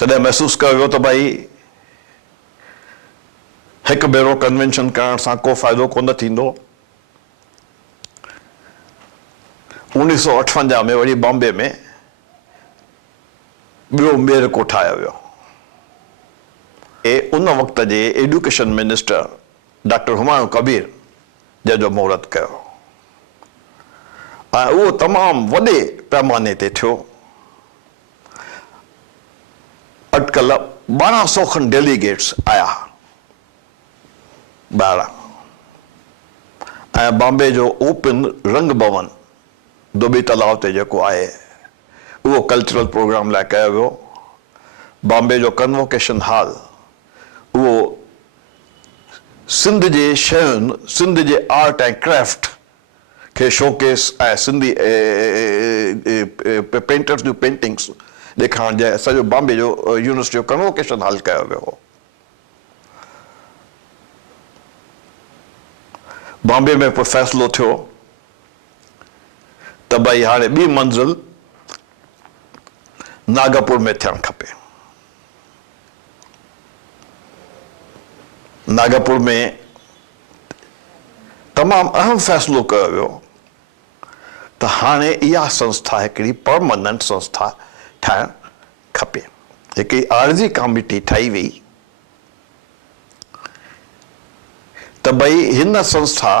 तॾहिं महसूस कयो वियो त भई हिकु भेरो कन्वेंशन करण सां को फ़ाइदो कोन थींदो। 1958 में वरी बॉम्बे में ॿियो मेरको ठाहियो वियो। उन वक़्त जे education minister doctor Humayun Kabir जंहिंजो मुहूर्त कयो ऐं उहो तमामु वॾे पैमाने ते थियो। अटकल 1200 खनि डेलीगेट्स आया ॿाहिरां ऐं बॉम्बे जो ओपन रंग भवन दुबई तलाव ते जेको आहे उहो कल्चरल प्रोग्राम लाइ कयो वियो। बॉम्बे जो कन्वोकेशन हॉल उहो सिंध जे शयुनि, सिंध जे आर्ट एंड क्राफ्ट खे शोकेस ऐं सिंधी पेंटर्स जूं पेंटिंग्स ॾेखारण जे सॼो बॉम्बे जो यूनिवर्सिटी जो कन्वोकेशन हॉल कयो वियो हो। बॉम्बे में पोइ फ़ैसिलो थियो त भई हाणे ॿी मंज़िल नागपुर में थियणु खपे। नागपुर में तमामु अहम फ़ैसिलो कयो वियो त हाणे इहा संस्था हिकिड़ी परमानेंट संस्था ठाहिणु खपे। हिकिड़ी आर्ज़ी कमिटी ठाही वई त भई हिन संस्था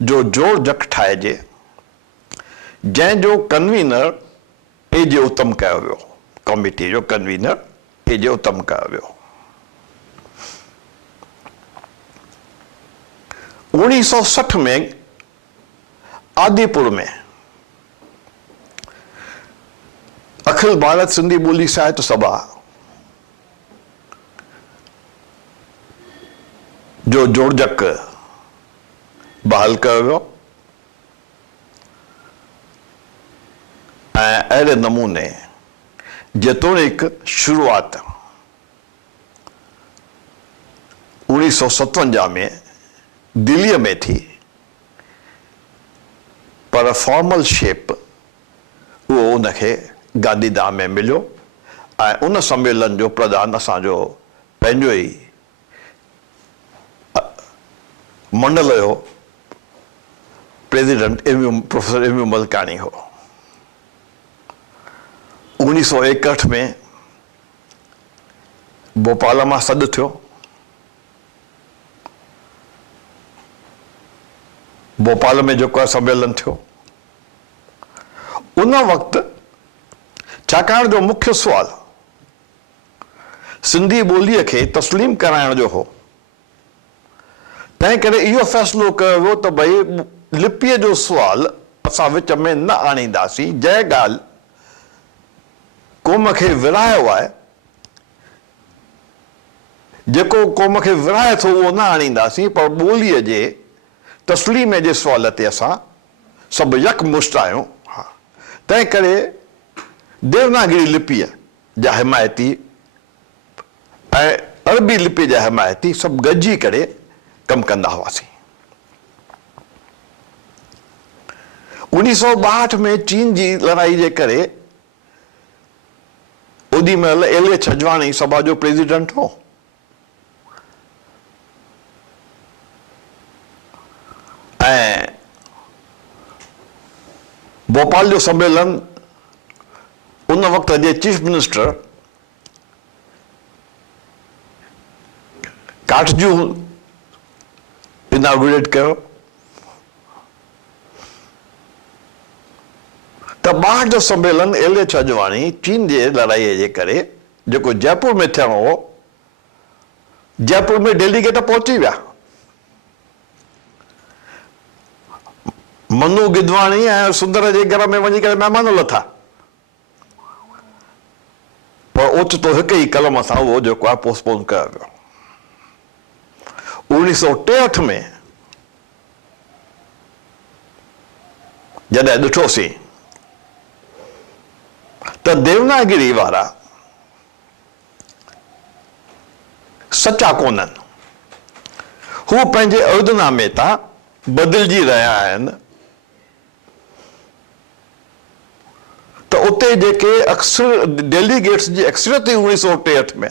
जो जोड़ जक ठाहिजे जंहिंजो कन्वीनर ए.जे. उत्तम कयो वियो। कमिटी जो कन्वीनर ए.जे. उत्तम कयो वियो। 1960 में आदिपुर में अखिल भारत सिंधी ॿोली साहित्य सभा जो जोड़जक बहाल कयो वियो ऐं अहिड़े नमूने जेतोणीकि शुरूआत 1957 में दिल्लीअ में थी पर फॉर्मल शेप उहो उनखे गांधीधाम में मिलियो ऐं उन सम्मेलन जो प्रधान असांजो पंहिंजो ई मंडल जो president professor M U Malkani हो। 1961 में भोपाल मां सॾु थियो। भोपाल में जेको आहे सम्मेलन थियो उन वक़्तु छाकाणि जो मुख्य सुवाल सिंधी ॿोलीअ खे तस्लीम कराइण जो हो, तंहिं करे इहो फ़ैसिलो कयो वियो त भई लिपीअ जो सुवाल असां विच में न आणींदासीं। जंहिं ॻाल्हि क़ौम खे विरहायो आहे, जेको क़ौम खे विरहाए थो उहो न आणींदासीं, पर ॿोलीअ जे तस्लीम जे सुवाल ते असां सभु यकमुश्त आहियूं। हा, तंहिं करे देवनागरी लिपीअ जा हिमायती ऐं अरबी लिपि जा हिमायती सभु गॾिजी करे कमु कंदा हुआसीं। 1962 में चीन जी लड़ाई जे करे ओॾी महिल एल.ए. छजवाणी सभा जो प्रेसिडेंट हो। ऐं भोपाल जो सम्मेलन उन वक़्त जे चीफ मिनिस्टर काठजू इनागुरेट कयो त 62 जो सम्मेलन एल.ए. छजवाणी चीन जे लड़ाईअ जे करे जेको जयपुर में थियणो हो, जयपुर में डेलीगेट पहुची विया। मनु गिदवाणी ऐं सुंदर जे घर में वञी करे महिमान लथा, पर ओचितो हिकु ई कलम सां उहो जेको आहे पोस्टपोन कयो वियो। 1963 में जॾहिं ॾिठोसीं त देवनागरी वारा सचा कोन्हनि, हू पंहिंजे अहदनामे तां बदिलजी रहिया आहिनि, त तो उते जेके अक्सर डेलीगेट्स जी अक्सरियत 1963 में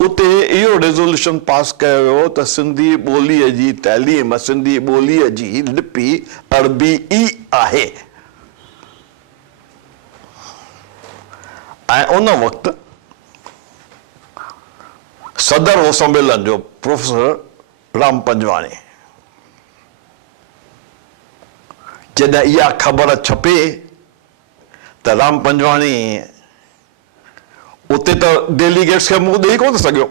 उते इहो रेज़ोल्यूशन पास कयो वियो त सिंधी ॿोलीअ जी तइलीम, सिंधी ॿोलीअ जी लिपि अरबी ई आहे। ऐं उन वक़्तु सदर हो सम्मेलन जो प्रोफेसर राम पंजवाणी जॾहिं इहा ख़बर छपे त राम पंजवाणी उते त डेलीगेट्स खे मुंहुं ॾेई कोन सघियो,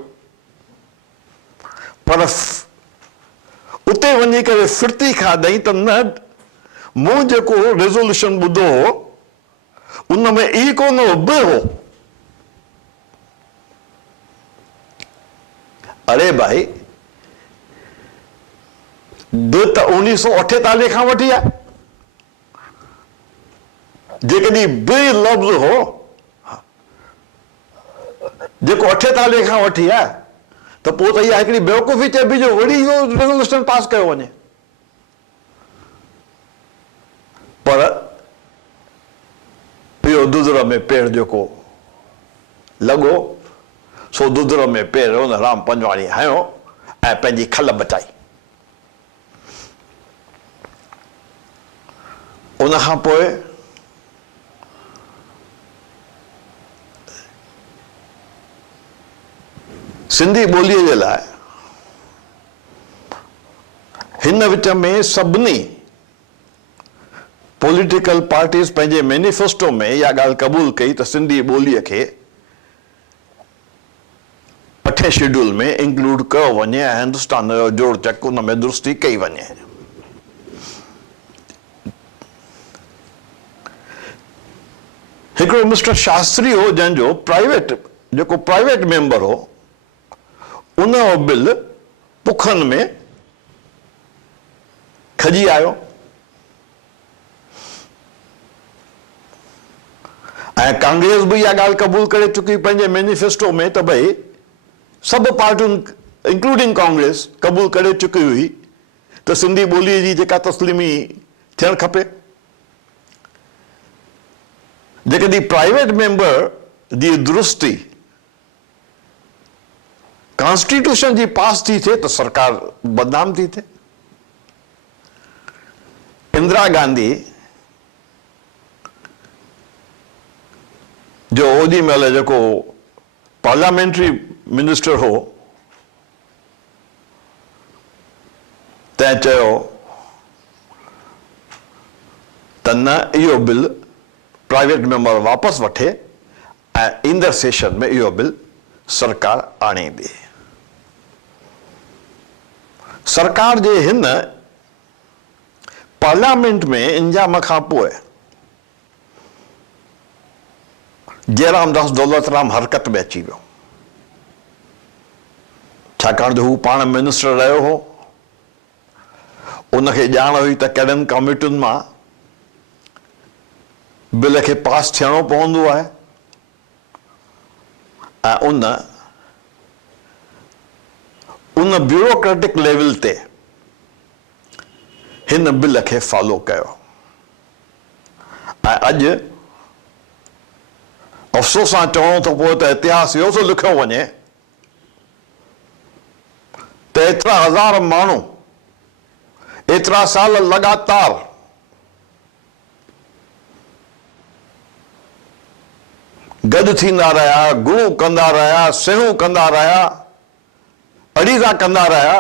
पर उते वञी करे फिरती खाधई त न, मूं जेको रेज़ोल्यूशन ॿुधो हो उन में ई कोन हो, ब हो। अरे भाई, ब त 1948 खां वठी आहे। जेकॾहिं ब लफ़्ज़ हो जेको 48 खां वठी आहे त पोइ त इहा हिकिड़ी बेवकूफ़ी चइबी जो वरी इहो रेज़ोल्यूशन पास कयो वञे। पर इहो दुदर में पेर जेको लॻो सो दुदर में पेर हुन राम पंजवाणी हयो ऐं पंहिंजी खल बचाई। उन खां पोइ सिंधी ॿोलीअ जे लाइ हिन विच में सभिनी पॉलिटिकल पार्टीज़ पंहिंजे मैनिफेस्टो में इहा ॻाल्हि क़बूल कई त सिंधी ॿोलीअ खे 8 शेड्यूल में इंक्लूड कयो वञे ऐं हिंदुस्तान जो जोड़ चक उन में दुरुस्ती कई वञे। हिकिड़ो मिस्टर शास्त्री हो जंहिंजो प्राइवेट मेंबर हो, उन जो बिल पुखनि में खजी आयो ऐं कांग्रेस बि इहा ॻाल्हि क़बूल करे चुकी पंहिंजे मैनिफेस्टो में त भई सभु पार्टियुनि इंक्लूडिंग कांग्रेस क़बूल करे चुकी हुई त सिंधी ॿोलीअ जी जेका तस्लीमी थियणु खपे। जेकॾहिं प्राइवेट मेंबर जी दुरुस्ती कॉन्स्टिट्यूशन जी पास थी थिए त सरकार बदनाम थी थिए। इंदिरा गांधी जो ओॾी महिल जेको पार्लियामेंट्री मिनिस्टर हो तंहिं चयो त न, इहो बिल प्राइवेट मेंबर वापसि वठे ऐं ईंदड़ सेशन में इहो बिल सरकार आणींदी। सरकार जे हिन पार्लियामेंट में इंजाम खां पोइ जयरामदास दौलतराम हरकत में अची वियो, छाकाणि जो हू पाण मिनिस्टर रहियो हो। उनखे ॼाण हुई त कहिड़नि कमिटियुनि मां बिल खे पास थियणो पवंदो आहे ऐं उन ब्यूरोक्रेटिक लेवल ते हिन बिल खे फॉलो कयो। ऐं अॼु अफ़सोस सां चवणो थो पए त इतिहास इहो थो लिखियो वञे त एतिरा हज़ार माण्हू एतिरा साल लगातार गॾु थींदा रहिया, गुरू कंदा रहिया, सेहूं कंदा रहिया, अड़ीज़ा कंदा रहिया,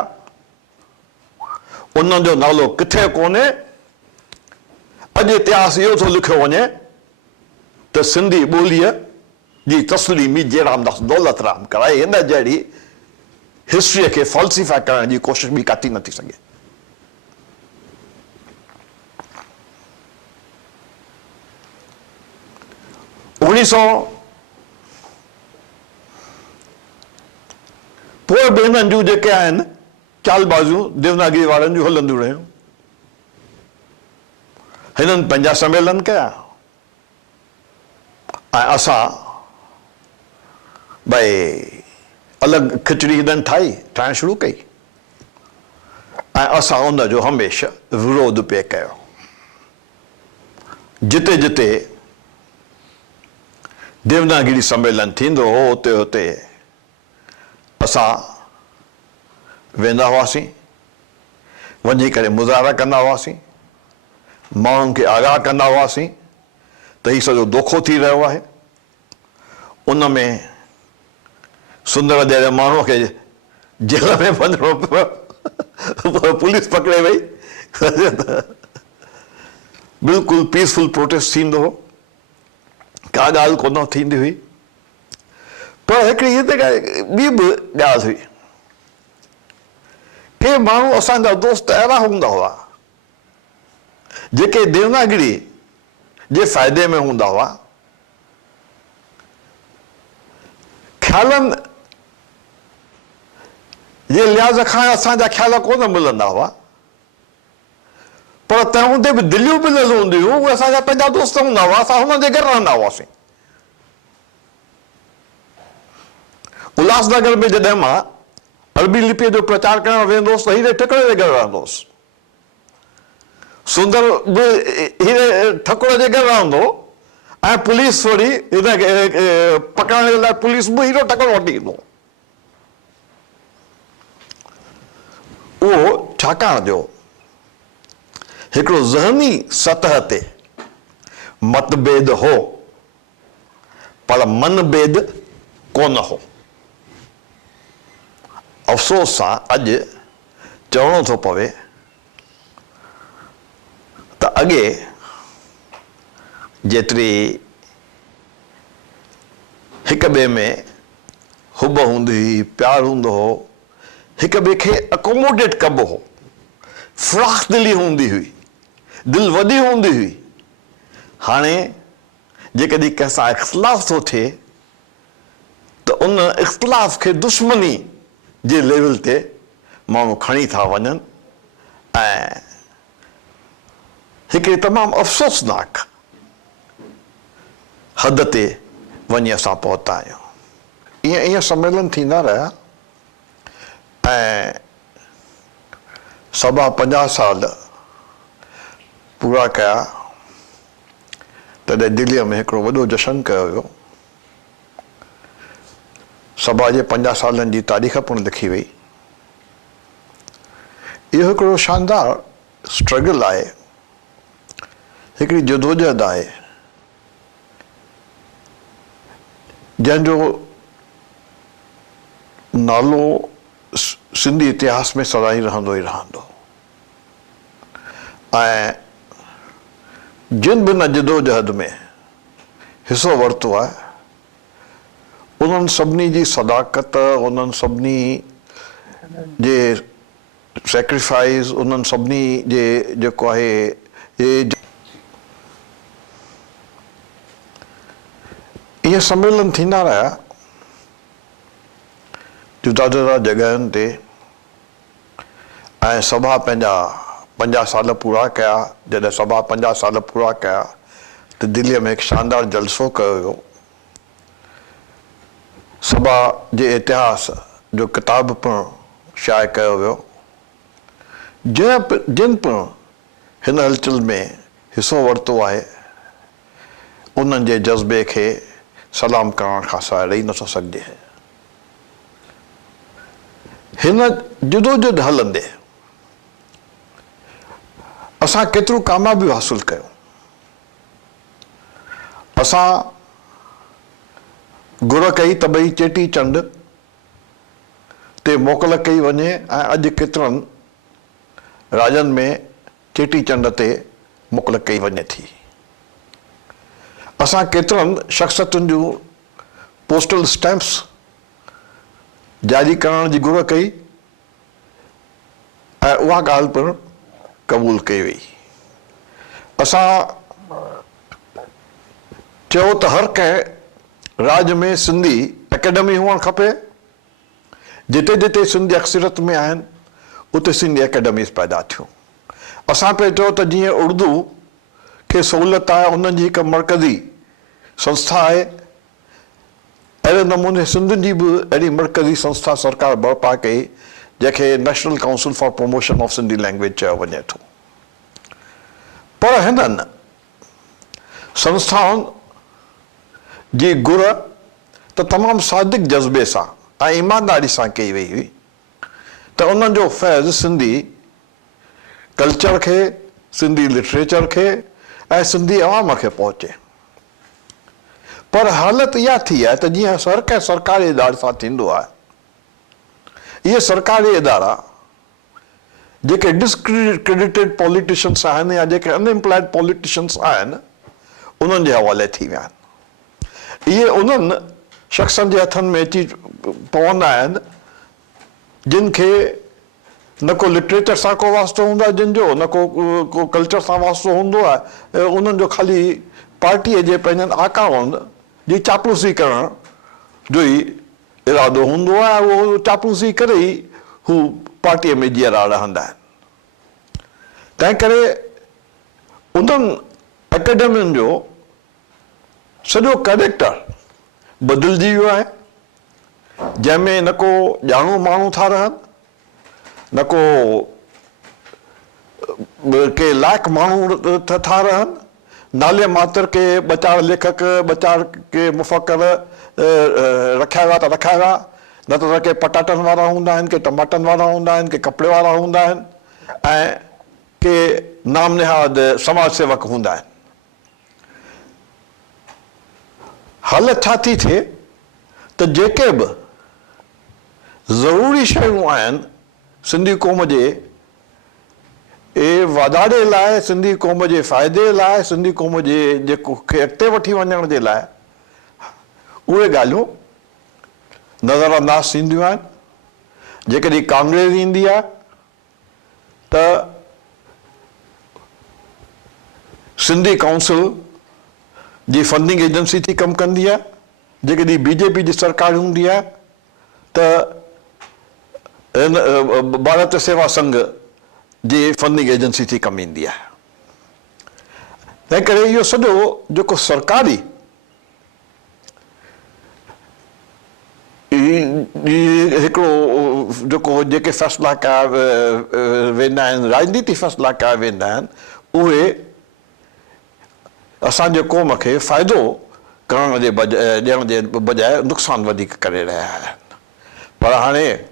उन्हनि जो नालो किथे कोन्हे। अॼु इतिहास इहो थो लिखियो वञे त सिंधी ॿोलीअ जी तस्लीमी जयरामदास दौलतराम कराई। हिन जहिड़ी हिस्ट्रीअ खे फॉल्सिफाई करण जी कोशिश बि काथी नथी सघे। पोइ बि हिननि जूं जेके आहिनि चालबाज़ियूं देवनागरी वारनि जूं हलंदियूं रहियूं। हिननि पंहिंजा सम्मेलन कया ऐं असां भई अलॻि खिचड़ी हिननि ठाहिणु शुरू कई ऐं असां उन जो हमेशह विरोध पिए कयो। जिते जिते देवनागरी सम्मेलन थींदो हो उते उते असां वेंदा हुआसीं, वञी करे मुज़ाहरा कंदा हुआसीं, माण्हुनि खे आगाह कंदा हुआसीं त हीउ सॼो दोखो थी रहियो आहे। उन में सुंदर जहिड़े माण्हूअ खे जेल में वञिणो पियो, पुलिस पकड़े वई। बिल्कुलु पीसफुल प्रोटेस्ट थींदो हो, का ॻाल्हि कोन थींदी हुई। पर हिकिड़ी हिते ॿी बि ॻाल्हि हुई, के माण्हू असांजा दोस्त अहिड़ा हूंदा हुआ जेके देवनागरी जे फ़ाइदे में हूंदा हुआ। ख़्यालनि जे लिहाज़ खां असांजा ख़्याल कोन मिलंदा हुआ, पर तंहिं हूंदे बि दिलियूं मिलियल हूंदियूं हुयूं, उहे असांजा पंहिंजा दोस्त हूंदा हुआ, असां हुननि जे घर रहंदा हुआसीं। उल्हासनगर में जॾहिं मां अरबी लिपीअ जो प्रचार करणु वेंदो हुउसि त हीरे ठकुर जे घर रहंदो हुउसि। सुंदर बि हीरे ठकुर जे घर रहंदो, ऐं पुलिस वरी हिनखे पकड़ण जे लाइ पुलिस बि हीरो ठकुर वठी ईंदो। उहो छाकाणि जो हिकिड़ो ज़हनी सतह ते मतभेद हो, पर मनभेद कोन हो। अफ़सोस सां अॼु चवणो थो पवे त अॻे जेतिरी हिक ॿिए में हुब हूंदी हुई, प्यारु हूंदो हो, हिक ॿिए खे अकोमोडेट कबो हो, फ़्राख़ दिली हूंदी हुई, दिलि वॾी हूंदी हुई। हाणे जेकॾहिं कंहिंसां इख़्तिलाफ़ थो थिए त उन इख़्तिलाफ़ खे दुश्मनी जे लेवल ते माण्हू खणी था वञनि, ऐं हिकिड़े तमामु अफ़सोसनाक हद ते वञी असां पहुता आहियूं। ईअं सम्मेलन थींदा रहिया, ऐं 50 साल पूरा कया। तॾहिं दिल्लीअ में हिकिड़ो वॾो जशन कयो वियो। सभा जे 50 सालनि जी तारीख़ पिणु लिखी वई। इहो हिकिड़ो शानदार स्ट्रगल आहे, हिकिड़ी जदोजहद आहे, जंहिंजो नालो सिंधी इतिहास में सदाईं रहंदो ई रहंदो। ऐं जिन बि न जदोजहद में हिसो वरितो आहे, उन्हनि सभिनी जी सदाकत, उन्हनि सभिनी जे सेक्रीफाइस, उन्हनि सभिनी जे जेको आहे इहे सम्मेलन थींदा रहिया जुदा जुदा जॻहियुनि ते, ऐं सभा पंहिंजा 50 साल पूरा कया। जॾहिं सभा 50 साल पूरा कया त दिल्लीअ में हिकु शानदार जलसो कयो वियो। सभा जे इतिहास जो किताब पिणु शाये कयो वियो। जिन पिणु हिन हलचल में हिसो वरितो आहे, उन्हनि जे जज़्बे खे सलाम करण खां सवाइ रही नथो सघिजे। हिन जदोजहद हलंदे असां केतिरो कामयाबी हासिल कयो। असां घुर कई त भई चेटी चंड ते मोकल कई वञे, ऐं अॼु केतिरनि राजनि में चेटी चंड ते मोकल कई वञे थी। असां केतिरनि शख़्सियतुनि जूं पोस्टल स्टैम्प्स जारी करण जी घुर कई, ऐं उहा ॻाल्हि पिणु क़बूल कई वई। असां चयो त हर कंहिं राज में सिंधी एकेडमी हुअणु खपे। जिते जिते सिंधी अक्सरियत में आहिनि उते सिंधी एकेडमीज़ पैदा थियूं। असां पियो चयो त जीअं उर्दू खे सहूलियत आहे, उन्हनि जी हिकु मर्कज़ी संस्था आहे, अहिड़े नमूने सिंधियुनि जी बि अहिड़ी मर्कज़ी संस्था सरकार बर्पा कई, जंहिंखे national council for promotion of Sindhi लैंग्वेज चयो वञे थो। पर हिननि संस्थाउनि जी घुर त तमामु सादिक जज़्बे सां ऐं ईमानदारी सां कई वई हुई त उन्हनि जो फैज़ सिंधी कल्चर खे, सिंधी लिटरेचर खे ऐं सिंधी अवाम खे पहुचे। पर हालत इहा थी आहे त जीअं हर कंहिं सरकारी इदारे सां थींदो आहे, इहे सरकारी इदारा जेके डिस्क्रेडिटेड पॉलिटिशियंस आहिनि या जेके अनएम्प्लॉयड पॉलिटिशियंस आहिनि, उन्हनि जे हवाले थी विया आहिनि। इहे उन्हनि शख़्सनि जे हथनि में अची पवंदा आहिनि जिन खे न को लिटरेचर सां को वास्तो हूंदो आहे जिन जो, न को कल्चर सां वास्तो हूंदो आहे। उन्हनि जो ख़ाली पार्टीअ जे पंहिंजनि आकाउनि जी चापलूसी करण जो ई इरादो हूंदो आहे। उहो चापलूसी करे ई हू पार्टीअ में जीअरा रहंदा आहिनि। तंहिं करे उन्हनि एकेडमियुनि जो सॼो कैरेक्टर बदिलजी वियो आहे, जंहिंमें न को ॼाणू माण्हू था रहनि, न को के लाइक़ माण्हू था रहनि, नाले मात्र के ॿ चार लेखक, ॿ चार के मुफ़क्कर रखिया विया त रखिया विया, न त के पटाटनि वारा हूंदा आहिनि, के टमाटनि वारा हूंदा आहिनि, के कपिड़े वारा हूंदा आहिनि ऐं के नाम निहाद समाज सेवक हूंदा आहिनि। हालत छा थी थिए त जेके बि ज़रूरी शयूं आहिनि सिंधी क़ौम जे वाधारे लाइ, सिंधी क़ौम जे फ़ाइदे लाइ, सिंधी क़ौम जे जेको खे अॻिते वठी वञण जे लाइ, उहे ॻाल्हियूं नज़र अंदाज़ थींदियूं आहिनि। जेकॾहिं कांग्रेस ईंदी आहे त सिंधी काउंसिल जी फंडिंग एजेंसी थी कमु कंदी आहे, जेकॾहिं बीजेपी जी सरकार हूंदी आहे त भारत सेवा संघ जी फंडिंग एजेंसी थी कमु ईंदी आहे। तंहिं करे इहो सॼो जेको सरकारी हिकिड़ो जेको जेके फ़ैसिला कया वेंदा आहिनि, राजनीति फ़ैसिला कया वेंदा आहिनि, उहे असांजे क़ौम खे फ़ाइदो करण जे ॾियण जे बजाए नुक़सानु वधीक करे रहिया आहिनि। पर हाणे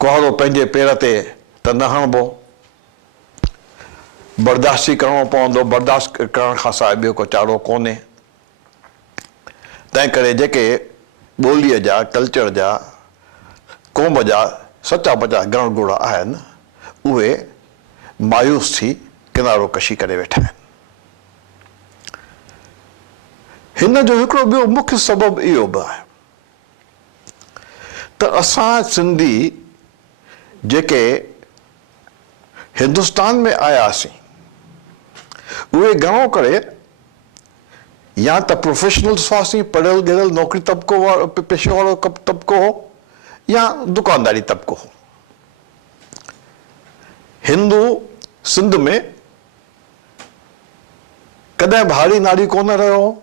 कुहरो पंहिंजे पेर ते त न हणिबो, बर्दाश्ती करिणो पवंदो, बर्दाश्त करण खां सवाइ ॿियो को चारो कोन्हे। तंहिं करे जेके ॿोलीअ जा, कल्चर जा, क़ौम जा सचा पचा गण गुण आहिनि, उहे मायूस थी किनारो कशी करे वेठा आहिनि। हिन जो हिकिड़ो ॿियो मुख्य सबबु इहो बि आहे त असां सिंधी जेके हिंदुस्तान में आयासीं, उहे घणो करे या त प्रोफेशनल्स हुआसीं, पढ़ियल ॻढ़ियल नौकिरी तबिको वारो, पेशे वारो तबिको हो, या दुकानदारी तबिको हो। हिंदू सिंध में कॾहिं भारी नारी कोन रहियो,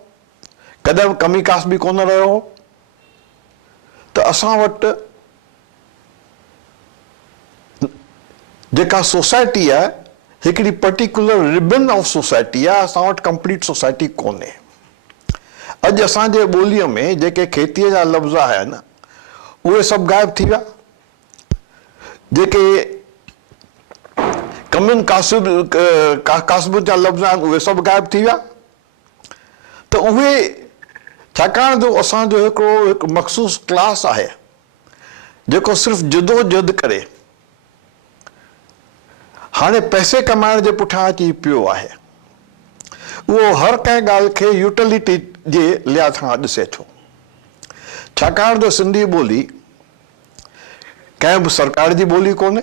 कॾहिं कमी कास बि कोन रहियो, त असां वटि जेका सोसाइटी आहे, हिकिड़ी पर्टिकुलर रिबन ऑफ सोसाइटी आहे, असां वटि कंप्लीट सोसाइटी कोन्हे। अॼु असांजे ॿोलीअ में जेके खेतीअ जा लफ़्ज़ आहिनि, उहे सभु गाइब थी विया। जेके कमियुनि कासिबुनि जा लफ़्ज़ आहिनि, उहे सभु गाइब थी विया। त उहे छाकाणि जो असांजो हिकिड़ो मख़सूस क्लास आहे जेको सिर्फ़ु जदोजहद करे हाणे पैसे कमाइण जे पुठियां अची पियो आहे, उहो हर कंहिं ॻाल्हि खे यूटिलिटी जे लिहाज़ खां ॾिसे थो। छाकाणि जो सिंधी ॿोली कंहिं बि सरकार जी ॿोली कोन्हे,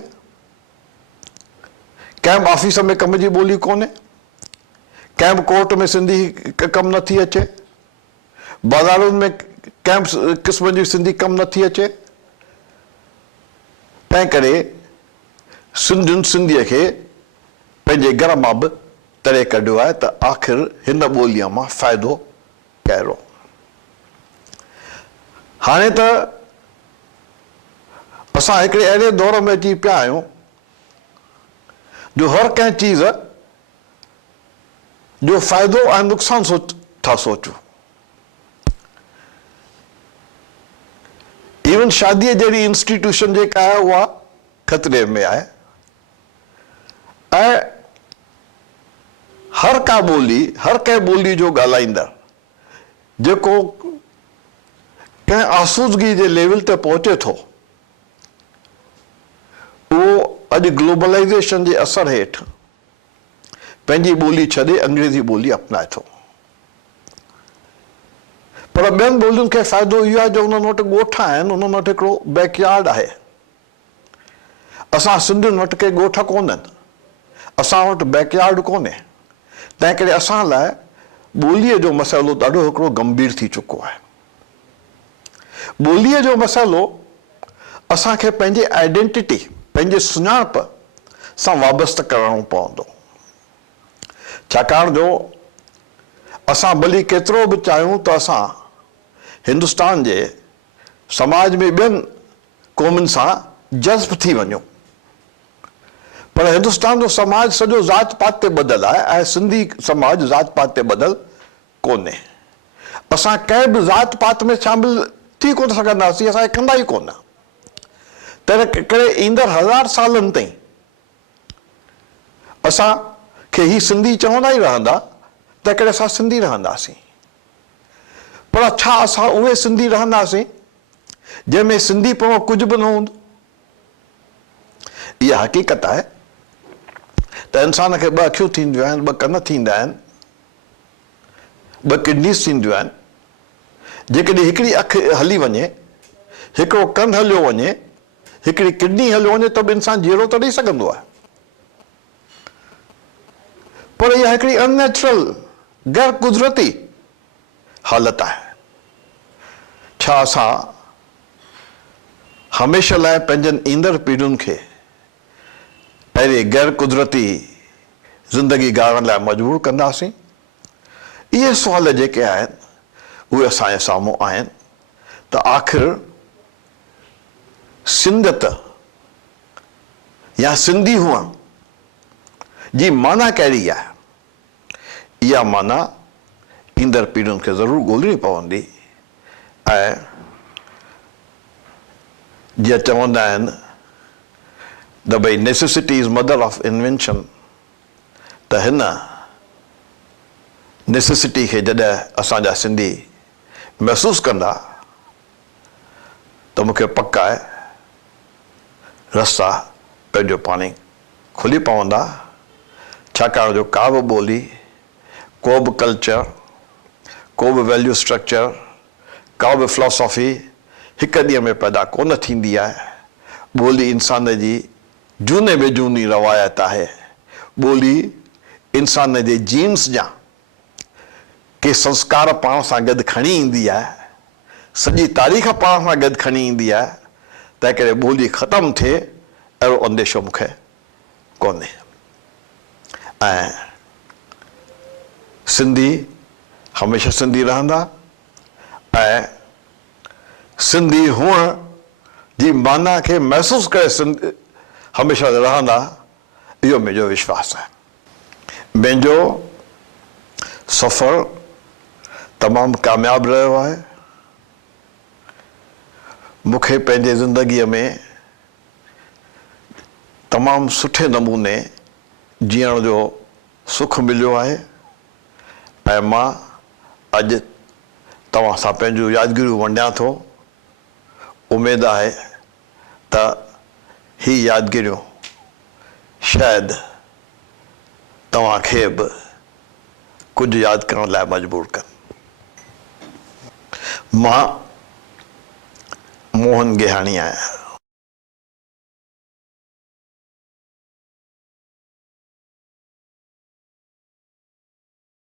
कंहिं बि ऑफिस में कम जी ॿोली कोन्हे, कंहिं बि कोर्ट में सिंधी कमु नथी अचे, बाज़ारुनि में कंहिं बि क़िस्म जी सिंधी कमु नथी अचे। तंहिं करे सिंधियुनि सिंधीअ खे पंहिंजे घर मां बि तरे कढियो आहे त आख़िर हिन ॿोलीअ मां फ़ाइदो कहिड़ो। हाणे त असां हिकिड़े अहिड़े दौर में अची पिया आहियूं जो हर कंहिं चीज़ जो फ़ाइदो ऐं नुक़सानु था सोचूं। इवन शादीअ जहिड़ी इंस्टीट्यूशन जेका आहे उहा ख़तरे में आहे ऐं हर कंहिं ॿोली जो ॻाल्हाईंदड़ जेको कंहिं आसूदगी जे लेवल ते पहुचे थो उहो अॼु ग्लोबलाइज़ेशन जे असर हेठि पंहिंजी ॿोली छॾे अंग्रेज़ी ॿोली अपनाए थो। पर ॿियनि ॿोलियुनि खे फ़ाइदो इहो आहे जो उन्हनि वटि ॻोठ आहिनि, उन्हनि वटि हिकिड़ो बैकयार्ड आहे। असां सिंधियुनि वटि के ॻोठ कोन्हनि, असां वटि बैकयार्ड कोन्हे। तंहिं करे असां लाइ ॿोलीअ जो मसइलो ॾाढो हिकिड़ो गंभीर थी चुको आहे। ॿोलीअ जो मसइलो असांखे पंहिंजे आइडेंटिटी, पंहिंजे सुञाणप सां वाबस्तु करणो पवंदो, छाकाणि जो असां भली केतिरो बि चाहियूं त असां हिंदुस्तान जे समाज में ॿियनि क़ौमुनि सां जज़्ब थी वञूं, पर हिंदुस्तान जो समाज सॼो ज़ात पात ते ॿधलु आहे ऐं सिंधी समाज ज़ात पात ते ॿधलु कोन्हे। असां कंहिं बि ज़ात पात में शामिल थी कोन सघंदासीं, असां कंदा ई कोन। तंहिं करे ईंदड़ 1000 सालनि ताईं असांखे ही सिंधी चवंदा ई रहंदा, तंहिं करे असां सिंधी रहंदासीं। पर छा असां उहे सिंधी रहंदासीं जंहिंमें सिंधी पिणो कुझु बि न हूंदो? इहा हक़ीक़त आहे त इंसान खे 2 अखियूं थींदियूं आहिनि, 2 कन थींदा आहिनि, 2 किडनीस थींदियूं आहिनि। जेकॾहिं हिकिड़ी अखि हली वञे, हिकिड़ो कन हलियो वञे, हिकिड़ी किडनी हलियो वञे त बि इंसान जीरो त ॾेई सघंदो आहे। पर इहा हिकिड़ी अननेचुरल, गैर कुदरती हालत आहे। छा असां हमेशह लाइ पंहिंजनि ईंदड़ पीढ़ियुनि खे अहिड़ी गैर कुदरती ज़िंदगी गारण लाइ मजबूर कंदासीं? इहे सुवाल जेके आहिनि उहे असांजे साम्हूं आहिनि त आख़िर सिंधियत या सिंधी हुअण जी माना कहिड़ी आहे? इहा माना ईंदड़ पीढ़ियुनि खे ज़रूरु ॻोल्हणी पवंदी। ऐं जीअं चवंदा आहिनि त भई necessity is mother of invention, त हिन नेसेसिटी खे जॾहिं असांजा सिंधी महसूसु कंदा त मूंखे पक आहे रस्ता पंहिंजो पाण ई खुली पवंदा। छाकाणि जो का बि ॿोली, को बि कल्चर, को बि वैल्यू स्ट्रक्चर, का बि फिलॉसॉफी हिकु ॾींहं में पैदा कोन थींदी आहे। ॿोली इंसान जी झूने में झूनी रवायत आहे। ॿोली इंसान जे जीन्स जा के संस्कार पाण सां गॾु खणी ईंदी आहे, सॼी तारीख़ पाण सां गॾु खणी ईंदी आहे। तंहिं करे ॿोली ख़तमु थिए अहिड़ो अंदेशो मूंखे कोन्हे। ऐं सिंधी हमेशह सिंधी रहंदा ऐं सिंधी हुअण जी माना खे महसूसु करे हमेशह रहंदा, इहो मुंहिंजो विश्वास आहे। मुंहिंजो सफ़र तमामु कामयाबु रहियो आहे। मूंखे पंहिंजे ज़िंदगीअ में तमामु सुठे नमूने जीअण जो सुख मिलियो आहे ऐं मां अॼु तव्हां सां पंहिंजूं यादगिरियूं वंडियां थो। उमेदु आहे त ही यादगिरियूं शायदि तव्हांखे बि कुझु यादि करण लाइ मजबूर कनि। मां मोहन गेहाणी आहियां।